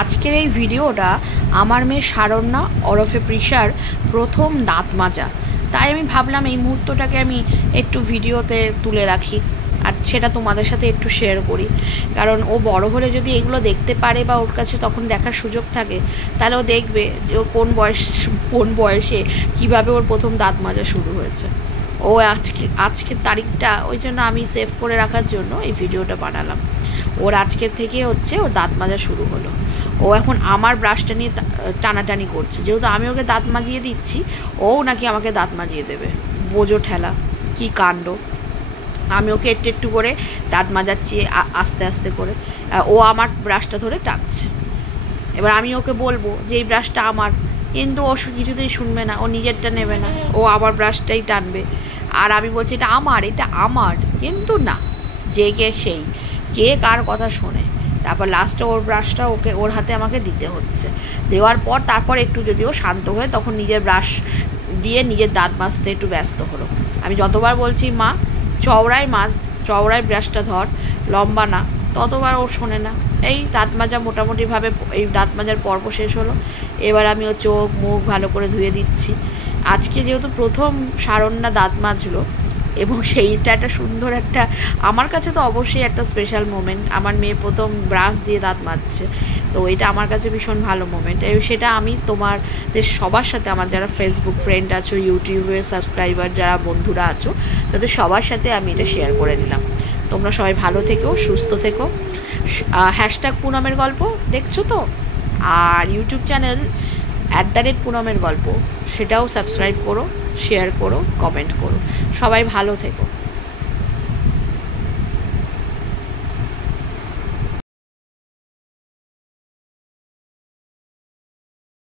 আজকের এই ভিডিওটা আমার মেয়ে শারণ্যা ওরফে প্রিশার প্রথম দাঁত মাজা, তাই আমি ভাবলাম এই মুহূর্তটাকে আমি একটু ভিডিওতে তুলে রাখি আর সেটা তোমাদের সাথে একটু শেয়ার করি। কারণ ও বড় হলে যদি এগুলো দেখতে পারে বা ওর কাছে তখন দেখার সুযোগ থাকে, তাহলে ও দেখবে যে ও কোন বয়সে কিভাবে ওর প্রথম দাঁত মাজা শুরু হয়েছে। ও আজকের তারিখটা ওই জন্য আমি সেভ করে রাখার জন্য এই ভিডিওটা বানালাম। ওর আজকের থেকে হচ্ছে ওর দাঁত মাজা শুরু হলো। ও এখন আমার ব্রাশটা নিয়ে টানাটানি করছে, যেহেতু আমি ওকে দাঁত মাজিয়ে দিচ্ছি, ও নাকি আমাকে দাঁত মাজিয়ে দেবে। বোঝো ঠেলা, কি কাণ্ড। আমি ওকে একটু করে দাঁত মাজাচ্ছি আস্তে আস্তে করে, ও আমার ব্রাশটা ধরে টানছে। এবার আমি ওকে বলবো যে এই ব্রাশটা আমার, কিন্তু ও কিছুতেই শুনবে না, ও নিজেরটা নেবে না, ও আবার ব্রাশটাই টানবে। আর আমি বলছি এটা আমার, কিন্তু না, যে সেই কে কার কথা শোনে। তারপর লাস্টে ওর ব্রাশটা ওর হাতে আমাকে দিতে হচ্ছে। দেওয়ার পর তারপর একটু যদি ও শান্ত হয়ে তখন নিজের ব্রাশ দিয়ে নিজের দাঁত মাজতে একটু ব্যস্ত হলো। আমি যতবার বলছি মা চওড়ায় ব্রাশটা ধর, লম্বা না, ততবার ও শোনে না। এই দাঁত মাজা মোটামুটিভাবে এই দাঁত মাজার পর্ব শেষ হলো। এবার আমি ও চোখ মুখ ভালো করে ধুয়ে দিচ্ছি। আজকে যেহেতু প্রথম শারণ্যা দাঁত মাজলো, এবং সেইটা একটা সুন্দর একটা, আমার কাছে তো অবশ্যই একটা স্পেশাল মোমেন্ট। আমার মেয়ে প্রথম ব্রাশ দিয়ে দাঁত মাজছে, তো এটা আমার কাছে ভীষণ ভালো মোমেন্ট। সেটা আমি তোমাদের সবার সাথে, আমার যারা ফেসবুক ফ্রেন্ড আছো, ইউটিউবের সাবস্ক্রাইবার যারা বন্ধুরা আছো, তাদের সবার সাথে আমি এটা শেয়ার করে নিলাম। তোমরা সবাই ভালো থেকো, সুস্থ থেকো। হ্যাশট্যাগ পুনমের গল্প দেখছো তো, আর ইউটিউব চ্যানেল @পুনমের গল্প, সেটাও সাবস্ক্রাইব করো, শেয়ার করো, কমেন্ট করো। সবাই ভালো থেকো।